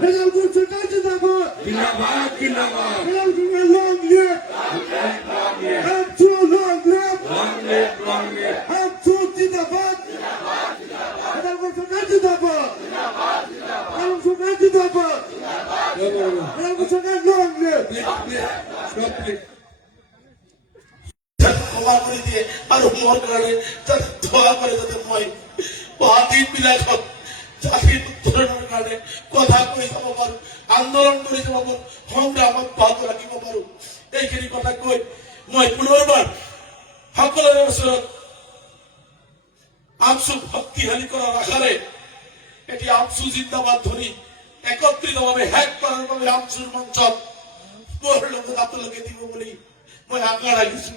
হেজালপুর সরকার জিন্দাবাদ জিন্দাবাদ জিন্দাবাদ Hejalpur long live AAMSU long live AAMSU জিন্দাবাদ হেজালপুর সরকার জিন্দাবাদ হেজালপুর সরকার জিন্দাবাদ হেজালপুর সরকার লং লিভ ক্ষমা করে দিয়ে আর মোর কারণে দোয়া করে যাতে মই বাদিন বিলাকক চাকরি উত্তরণের কারণে কথা কই যাব পারো আন্দোলন করে যাব পারো সংগ্রামত বাদ রাখিব পারো এইখিনি কথা কই মই পুনৰবাৰ সকলোৰে ওচৰত আমসু শক্তিশালী কৰাৰ আশাৰে এটি আমসু জিন্দাবাদ ধৰি একত্ৰিতভাৱে শেষ কৰাৰ বাবে আমসুৰ মঞ্চত মোৰ লগত আপোনালোকে দিব বুলি মই আশা ৰাখিছো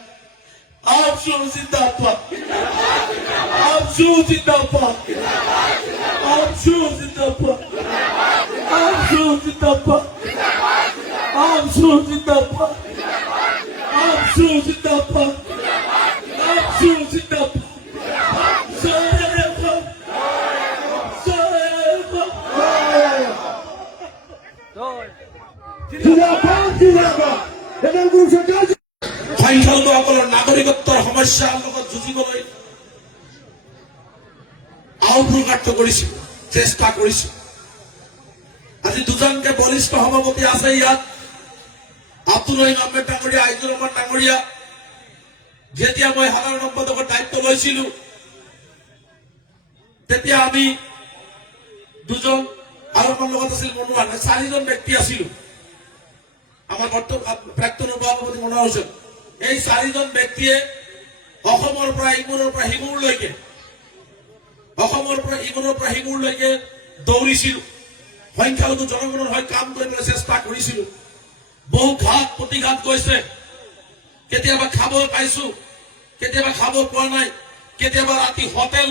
আমসু জিন্দাবাদ আমসু জিন্দাবাদ আমসু জিন্দাবাদ আমসু জিন্দাবাদ আমসু জিন্দাবাদ আমসু জিন্দাবাদ আমসু জিন্দাবাদ জিন্দাবাদ জিন্দাবাদ হেজালপুর সরকার সংখ্যালঘুসকলৰ নাগৰিকত্বৰ সমস্যাৰ লগত যুঁজিবলৈ আহ্বান কৰিছো চেষ্টা কৰিছো আজি দুজনকে বলিষ্ঠ সভাপতি আছে ইয়াত আব্দুল ৰহিম আহমেদ ডাঙৰীয়া আইজুৰ ৰহমান ডাঙৰীয়া যেতিয়া মই সাধাৰণ সম্পাদকৰ দায়িত্ব লৈছিলো তেতিয়া আমি দুজন আৰু আমাৰ লগত আছিল মনোহৰ চাৰিজন ব্যক্তি আছিলো আমাৰ প্ৰাক্তন সভাপতি মনোহৰ হোসেন এই চাৰিজন ব্যক্তিয়ে অসমৰ পৰা ইমূৰৰ পৰা সিমূৰলৈকে অসমৰ পৰা ইমূৰৰ পৰা সিমূৰলৈকে দৌৰিছিল সংখ্যালঘু জনগণৰ হৈ কাম কৰিবলৈ চেষ্টা কৰিছিল বহু ঘাত প্ৰতিঘাত গৈছে কেতিয়াবা খাব পাইছো কেতিয়াবা খাব পোৱা নাই কেতিয়াবা ৰাতি হোটেল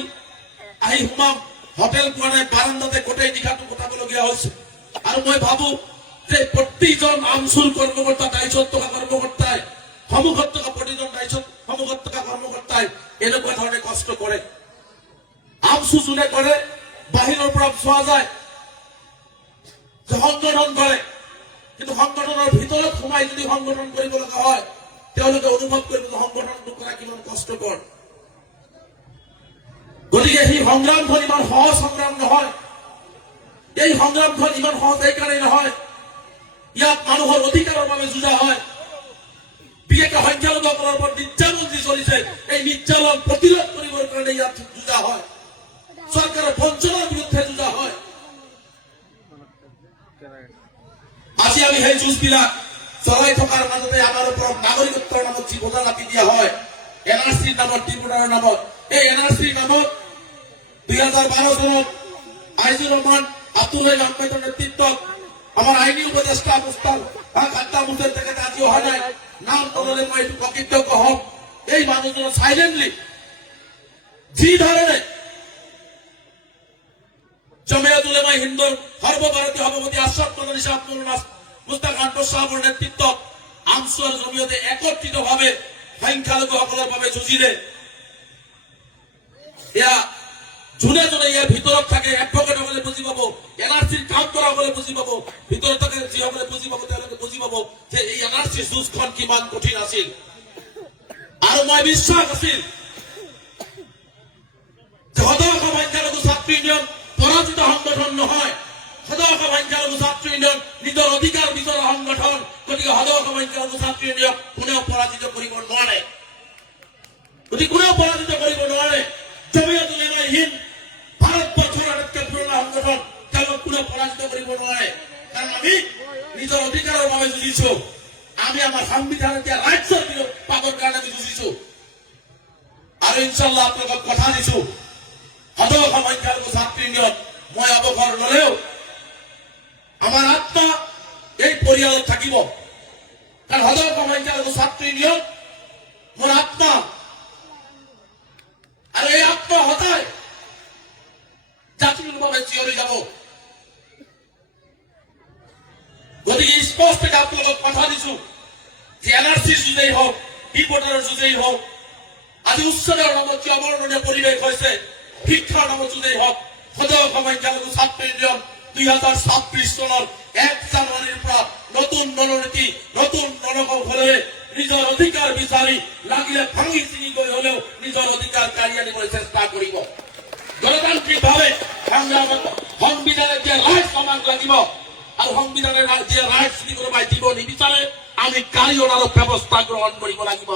আহি সোমাম হোটেল পোৱা নাই বাৰান্দাতে গোটেই নিশাটো কটাবলগীয়া হৈছে আৰু মই ভাবো যে প্ৰতিজন আমসুৰ কৰ্মকৰ্তা দায়িত্বত থকা কৰ্মকৰ্তাই সন্মুখত থকা প্ৰতিজন দায়িত্বত সন্মুখত থকা কৰ্মকৰ্তাই এনেকুৱা ধৰণে কষ্ট কৰে আমসু যোনে কৰে বাহিৰৰ পৰা চোৱা যায় যে সংগঠন কৰে কিন্তু সংগঠনৰ ভিতৰত সোমাই যদি সংগঠন কৰিব লগা হয় তেওঁলোকে অনুভৱ কৰিব যে সংগঠনটো কৰা কিমান কষ্টকৰ গতিকে সেই সংগ্ৰামখন ইমান সহজ সংগ্ৰাম নহয় এই সংগ্ৰামখন ইমান সহজ এইকাৰণেই নহয় ইয়াত মানুহৰ অধিকাৰৰ বাবে যুঁজা হয় বিশেষকৈ সংখ্যালঘুসকলৰ ওপৰত নিৰ্যাতন যি চলিছে এই নিৰ্যাতন প্ৰতিৰোধ কৰিবৰ কাৰণে ইয়াত যুঁজা হয় চৰকাৰৰ বঞ্চনাৰ বিৰুদ্ধে যুঁজা হয় আজি আমি সেই যুঁজবিলাক চলাই থকাৰ মাজতে আমাৰ ওপৰত নাগৰিকত্বৰ নামত যি বোজা জাপি দিয়া হয় এনআৰচিৰ নামত ট্ৰিবিউনালৰ নামত এই এনআৰচিৰ নামত 2012 চনত আইজুৰ ৰহমান আব্দুল ৰহিম আহমেদৰ নেতৃত্বত আমাৰ আইনী উপদেষ্টা মুস্তাক খাদ্দা মুস্তাক তেখেতে আজি অহা নাই নাম নললে মই এইটো অকৃতজ্ঞ হম এই মানুহজনৰ চাইলেণ্টলি যি ধৰণে জমিয়ত উলেমা হিন্দুৰ সৰ্বভাৰতীয় সভাপতি আশ্ৰফ মাদানী সাহেব মুস্তাক আহমেদ সাহেবৰ নেতৃত্বত আমসু আৰু জমিয়তে একত্ৰিতভাৱে সংখ্যালঘুসকলৰ বাবে যুঁজিলে এয়া যোনে যোনে ইয়াৰ ভিতৰত থাকে এডভকেটসকলে বুজি পাব এনআৰচিৰ কাম কৰাসকলে বুজি পাব ভিতৰত থাকে যিসকলে বুজি পাব তেওঁলোকে বুজি পাব যে এই এনআৰচিৰ যুঁজখন কিমান কঠিন আছিল আৰু মই বিশ্বাস আছিল যে সদৌ অসম সংখ্যালঘু ছাত্ৰ ইউনিয়ন পৰাজিত সংগঠন নহয় সদৌ অসম সংখ্যালঘু ছাত্ৰ ইউনিয়ন নিজৰ অধিকাৰ বিচৰা সংগঠন গতিকে সদৌ অসম সংখ্যালঘু ছাত্ৰ ইউনিয়নক কোনেও পৰাজিত কৰিব নোৱাৰে গতিকে কোনেও পৰাজিত কৰিব নোৱাৰে জমিয়ত উলেমা হিন্দ ভাৰতবৰ্ষৰ আটাইতকৈ পুৰণা সংগঠন তেওঁলোক কোনেও পৰাজিত কৰিব নোৱাৰে কাৰণ আমি নিজৰ অধিকাৰৰ বাবে যুঁজিছো আমি আমাৰ সংবিধানত দিয়া ৰাজ্যৰ পাবৰ কাৰণে আমি যুঁজিছো আৰু ইনশাল্লাহ আপোনালোকক কথা দিছো সদৌ অসম সংখ্যালঘু ছাত্ৰ ইউনিয়ন মই অৱসৰ ললেও আমাৰ আত্মা এই পৰিয়ালত থাকিব কাৰণ সদৌ অসম সংখ্যালঘু ছাত্ৰ ইউনিয়ন মোৰ আত্মা আৰু এই আত্মা সদায় জাতিৰ বাবে চিঞৰি যাব গতিকে স্পষ্টকৈ আপোনালোকক কথা দিছো যে এনআৰচিৰ যুঁজেই হওক ডিপোৰ্টাৰৰ যুঁজেই হওক আজি উচ্ছেদৰ নামত যি অবৰ্ণনীয় পৰিৱেশ হৈছে শিক্ষাৰ নামত যুঁজেই হওক সদৌ অসম সংখ্যালঘু ছাত্ৰ ইউনিয়ন 2026 চনৰ 1 জানুৱাৰীৰ পৰা নতুন ৰণনীতি নতুন ৰণকৌশল হ'লে নিজৰ অধিকাৰ বিচাৰি লাগিলে ভাঙি চিঙি গৈ হ'লেও নিজৰ অধিকাৰ কাঢ়ি আনিবলৈ চেষ্টা কৰিব গণতান্ত্ৰিকভাৱে সংবিধানে যে ৰাইটছ আমাক লাগিব আৰু সংবিধানে যে ৰাইটছ যদি কোনোবাই দিব নিবিচাৰে আমি কাৰিকৰ আৰু ব্যৱস্থা গ্ৰহণ কৰিব লাগিব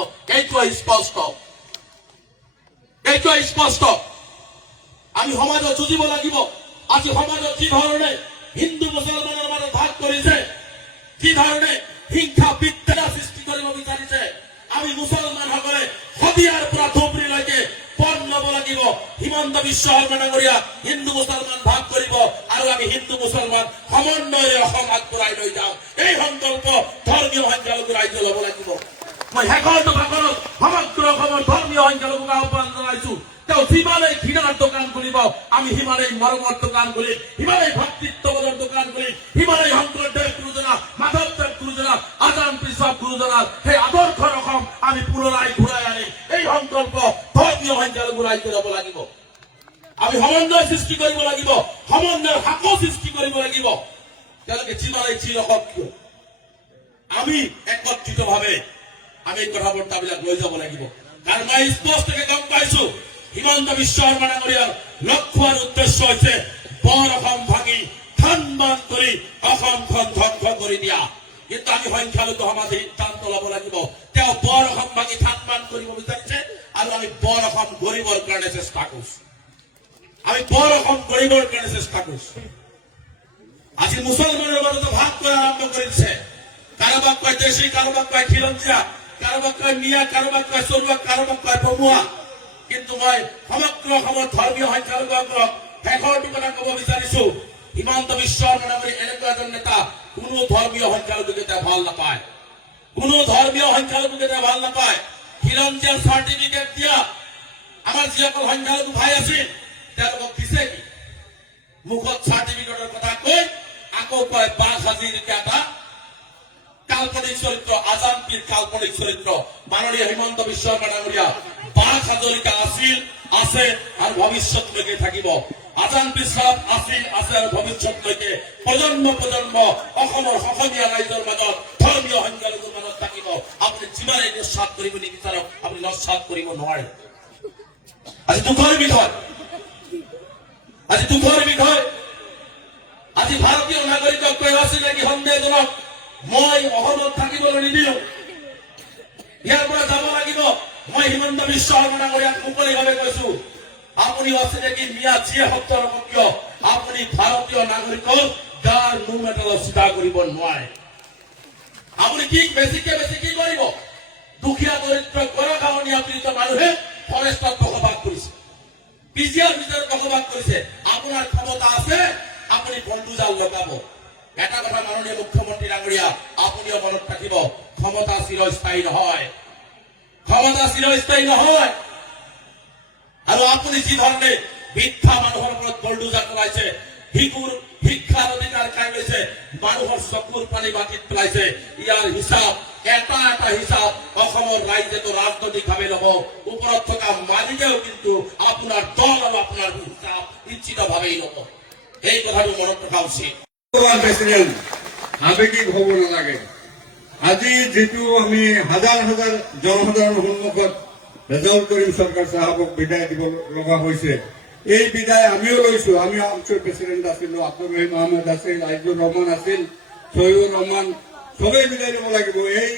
এইটো স্পষ্ট আমি সমাজত যুঁজিব লাগিব আজি সমাজত যি ধৰণে হিন্দু মুছলমানৰ মাজত ভাগ কৰিছে যি ধৰণে হিংসা বিদ্বেষৰ সৃষ্টি কৰিব বিচাৰিছে আমি মুছলমানসকলে শদিয়াৰ পৰা ধুবুৰীলৈকে পণ ল'ব লাগিব হিমন্ত বিশ্ব শৰ্মা ডাঙৰীয়া হিন্দু মুছলমান ভাগ কৰিব আৰু আমি হিন্দু মুছলমান সমন্বয়েৰে অসম আগবঢ়াই লৈ যাওঁ এই সংকল্প ধৰ্মীয় সংখ্যালঘু ৰাইজে ল'ব লাগিব মই শেষৰ ভাগত সমগ্ৰ অসমৰ ধৰ্মীয় সংখ্যালঘুক আহ্বান জনাইছো তেওঁ যিমানেই ঘৃণাৰ দোকান খুলিব আমি সিমানেই মৰমৰ দোকান খুলিম সিমানেই ভাতৃত্ববোধৰ দোকান খুলিম সিমানেই শংকৰদেৱ গুৰুজনা মাধৱদেৱ গুৰুজনা আজান পিছাব গুৰুজনাৰ সেই আদৰ্শৰ অসম আমি পুনৰাই ঘূৰাই আনিম এই সংকল্প ধৰ্মীয় সংখ্যালঘু ৰাইজে ল'ব লাগিব আমি সমন্বয় সৃষ্টি কৰিব লাগিব সমন্বয়ৰ হাকো সৃষ্টি কৰিব লাগিব তেওঁলোকে যিমানেই যি নকওক কিয় আমি একত্ৰিতভাৱে আমি এই কথা বাৰ্তাবিলাক লৈ যাব লাগিব কাৰণ মই স্পষ্টকৈ গম পাইছো হিমন্ত বিশ্ব শৰ্মা ডাঙৰীয়াৰ লক্ষ্য আৰু উদ্দেশ্য হৈছে বৰ অসম ভাঙি থান-বান কৰি অসমখন ধ্বংস কৰি দিয়া কিন্তু আমি সংখ্যালঘু সমাজে সিদ্ধান্ত ল'ব লাগিব তেওঁ বৰ অসম ভাঙি থান-বান কৰিব বিচাৰিছে আৰু আমি বৰ অসম গঢ়িবৰ কাৰণে চেষ্টা কৰিছো আজি মুছলমানৰ মাজত ভাগ কৰা আৰম্ভ কৰিছে কাৰোবাক কয় দেশী কাৰোবাক কয় খিলঞ্জীয়া কাৰোবাক কয় মিয়া কাৰোবাক কয় চৰুৱা কাৰোবাক কয় বমুৱা কিন্তু মই সমগ্ৰ অসমৰ ধৰ্মীয় সংখ্যালঘুসকলক শেষৰ কথা ক'ব বিচাৰিছো হিমন্ত বিশ্ব শৰ্মা ডাঙৰীয়া এনেকুৱা এজন নেতা কোনো ধৰ্মীয় সংখ্যালঘুক এতিয়া ভাল নাপায় খিলঞ্জীয়া চাৰ্টিফিকেট দিয়া আমাৰ যিসকল সংখ্যালঘু ভাই আছিল তেওঁলোকক দিছে কি মুখত চাৰ্টিফিকেটৰ কথা কৈ আকৌ কয় বাঘ হাজিৰকে এটা কাল্পনিক চৰিত্ৰ আজান পীৰ কাল্পনিক চৰিত্ৰ মাননীয় হিমন্ত বিশ্ব শৰ্মা ডাঙৰীয়া বাঘ হাজৰিকা আছিল আছে আৰু ভৱিষ্যতলৈকে থাকিব আজান পীৰ চাহাব আছিল আছে আৰু ভৱিষ্যতলৈকে প্ৰজন্ম অসমৰ অসমীয়া ৰাইজৰ মাজত ধৰ্মীয় সংখ্যালঘুৰ মাজত থাকিব আপুনি যিমানেই নস্বাত কৰিব নিবিচাৰক আপুনি নস্বাত কৰিব নোৱাৰে আজি দুখৰ বিষয় আজি ভাৰতীয় নাগৰিকক কৈ আছে নেকি সন্দেহজনক মই অসমত থাকিবলৈ নিদিওঁ ইয়াৰ পৰা যাব লাগিব মই হিমন্ত বিশ্ব শৰ্মা ডাঙৰীয়াক মুকলিভাৱে কৈছো আপুনি আছে নেকি মিয়া যিয়ে শব্দ নকওক কিয় আপুনি ভাৰতীয় নাগৰিকৰ গাৰ নোম এডাল চিধা কৰিব নোৱাৰে আপুনি কি বেছিকে কি কৰিব দুখীয়া দৰিদ্ৰ গৰখাৱনীয়া পীড়িত মানুহে ফৰেষ্টত বসবাস কৰিছে পিজিআৰ ভিতৰত বসবাস কৰিছে আপোনাৰ ক্ষমতা আছে আপুনি বন্ধুজাল লগাব এটা কথা মাননীয় মুখ্যমন্ত্ৰী ডাঙৰীয়া আপুনিও মনত ৰাখিব ক্ষমতা চিৰস্থায়ী নহয় আৰু আপুনি যি ধৰণে ভিক্ষা মানুহৰ ওপৰত বলডুজাৰ চলাইছে শিক্ষাৰ অধিকাৰ কাঢ়ি লৈছে মানুহৰ চকুৰ পানী মাটিত পেলাইছে ইয়াৰ হিচাপ এটা হিচাপ অসমৰ ৰাইজেতো ৰাজনৈতিকভাৱে ল'ব ওপৰত থকা মালিকেও কিন্তু আপোনাৰ দল আৰু আপোনাৰ হিচাপ নিশ্চিতভাৱেই ল'ব এই কথাটো মনত ৰখা উচিত প্ৰেচিডেণ্ট আবেগিক হ'ব নালাগে আজি যিটো আমি হাজাৰ জনসাধাৰণৰ সন্মুখত ৰেজাউল কৰিম চৰকাৰ চাহাবক বিদায় দিব লগা হৈছে এই বিদায় আমিও লৈছো আমি আমচুৰ প্ৰেচিডেণ্ট আছিলো আব্দুল ৰহিম আহমেদ আছিল আইজুৰ ৰহমান আছিল ছহিউৰ ৰহমান সবেই বিদায় দিব লাগিব এই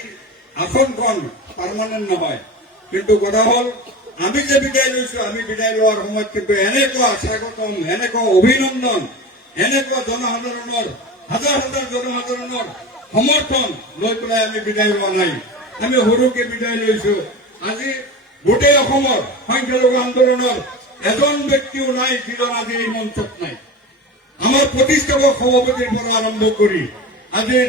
আসনখন পাৰ্মানেণ্ট নহয় কিন্তু কথা হ'ল আমি যে বিদায় লৈছো আমি বিদায় লোৱাৰ সময়ত কিন্তু এনেকুৱা স্বাগতম এনেকুৱা অভিনন্দন এনেকুৱা জনসাধাৰণৰ হাজাৰ জনসাধাৰণৰ সমৰ্থন লৈ পেলাই আমি বিদায় লোৱা নাই আমি সৰুকে বিদায় লৈছো আজি গোটেই অসমৰ সংখ্যালঘু আন্দোলনৰ এজন ব্যক্তিও নাই যিজন আজি এই মঞ্চত নাই আমাৰ প্ৰতিষ্ঠাপক সভাপতিৰ পৰা আৰম্ভ কৰি আজিৰ